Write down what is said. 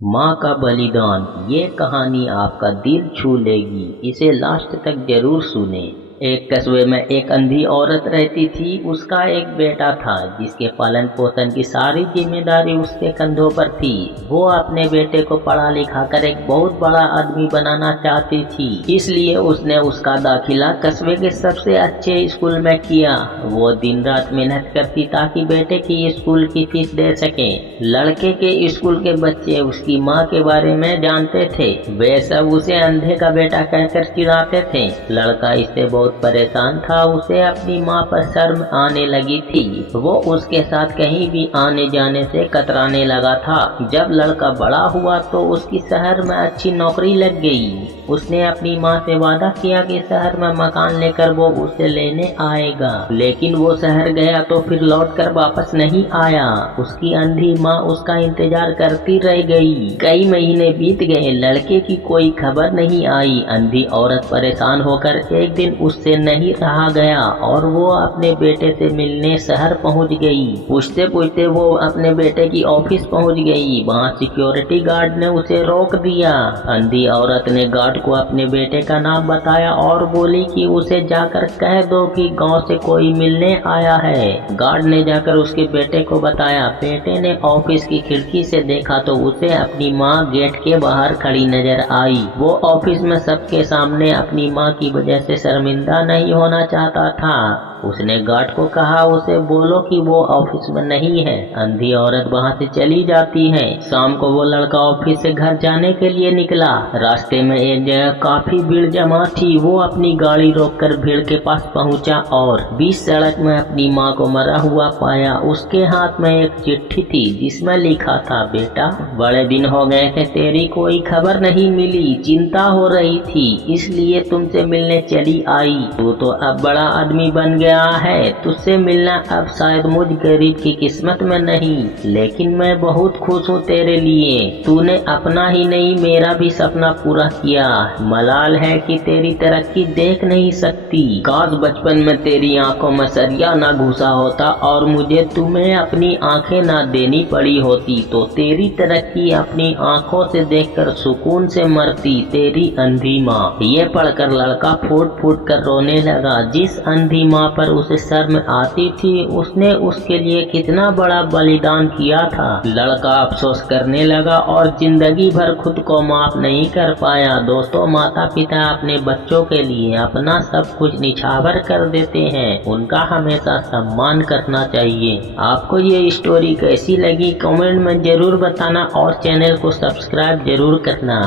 माँ का बलिदान। ये कहानी आपका दिल छू लेगी, इसे लास्ट तक जरूर सुने। एक कस्बे में एक अंधी औरत रहती थी। उसका एक बेटा था जिसके पालन पोषण की सारी जिम्मेदारी उसके कंधों पर थी। वो अपने बेटे को पढ़ा लिखा कर एक बहुत बड़ा आदमी बनाना चाहती थी, इसलिए उसने उसका दाखिला कस्बे के सबसे अच्छे स्कूल में किया। वो दिन रात मेहनत करती ताकि बेटे की स्कूल की फीस दे सके। लड़के के स्कूल के बच्चे उसकी माँ के बारे में जानते थे। वे सब उसे अंधे का बेटा कहकर चिढ़ाते थे। लड़का इससे बहुत परेशान था। उसे अपनी माँ पर शर्म आने लगी थी। वो उसके साथ कहीं भी आने जाने से कतराने लगा था। जब लड़का बड़ा हुआ तो उसकी शहर में अच्छी नौकरी लग गई। उसने अपनी माँ से वादा किया कि शहर में मकान लेकर वो उसे लेने आएगा, लेकिन वो शहर गया तो फिर लौटकर वापस नहीं आया। उसकी अंधी माँ उसका इंतजार करती रह गई। कई महीने बीत गए, लड़के की कोई खबर नहीं आई। अंधी औरत परेशान होकर एक दिन उससे नहीं रहा गया और वो अपने बेटे से मिलने शहर पहुंच गई। पूछते पूछते वो अपने बेटे की ऑफिस पहुंच गई। वहाँ सिक्योरिटी गार्ड ने उसे रोक दिया। अंधी औरत ने गार्ड को अपने बेटे का नाम बताया और बोली कि उसे जाकर कह दो कि गांव से कोई मिलने आया है। गार्ड ने जाकर उसके बेटे को बताया। बेटे ने ऑफिस की खिड़की से देखा तो उसे अपनी माँ गेट के बाहर खड़ी नजर आई। वो ऑफिस में सबके सामने अपनी माँ की वजह से शर्मिंदा नहीं होना चाहता था। उसने गार्ड को कहा उसे बोलो कि वो ऑफिस में नहीं है। अंधी औरत वहाँ से चली जाती है। शाम को वो लड़का ऑफिस से घर जाने के लिए निकला। रास्ते में एक जगह काफी भीड़ जमा थी। वो अपनी गाड़ी रोककर भीड़ के पास पहुंचा और बीच सड़क में अपनी माँ को मरा हुआ पाया। उसके हाथ में एक चिट्ठी थी जिसमें लिखा था, बेटा बड़े दिन हो गए थे, तेरी कोई खबर नहीं मिली। चिंता हो रही थी इसलिए तुमसे मिलने चली आई। तू तो अब बड़ा आदमी बन गया है। तुझसे मिलना अब शायद मुझ गरीब की किस्मत में नहीं, लेकिन मैं बहुत खुश हूँ तेरे लिए। तूने अपना ही नहीं मेरा भी सपना पूरा किया। मलाल है कि तेरी तरक्की देख नहीं सकती। काश बचपन में तेरी आंखों में सरिया ना घुसा होता और मुझे तुम्हें अपनी आंखें ना देनी पड़ी होती तो तेरी तरक्की अपनी आंखों से देखकर सुकून से मरती। तेरी अंधी माँ। ये पढ़कर लड़का फूट फूट कर रोने लगा। जिस अंधी माँ पर उसे शर्म आती थी उसने उसके लिए कितना बड़ा बलिदान किया था। लड़का अफसोस करने लगा और जिंदगी भर खुद को माफ नहीं कर पाया। दोस्तों, माता पिता अपने बच्चों के लिए अपना सब कुछ निछावर कर देते हैं। उनका हमेशा सम्मान करना चाहिए। आपको ये स्टोरी कैसी लगी कमेंट में जरूर बताना और चैनल को सब्सक्राइब जरूर करना।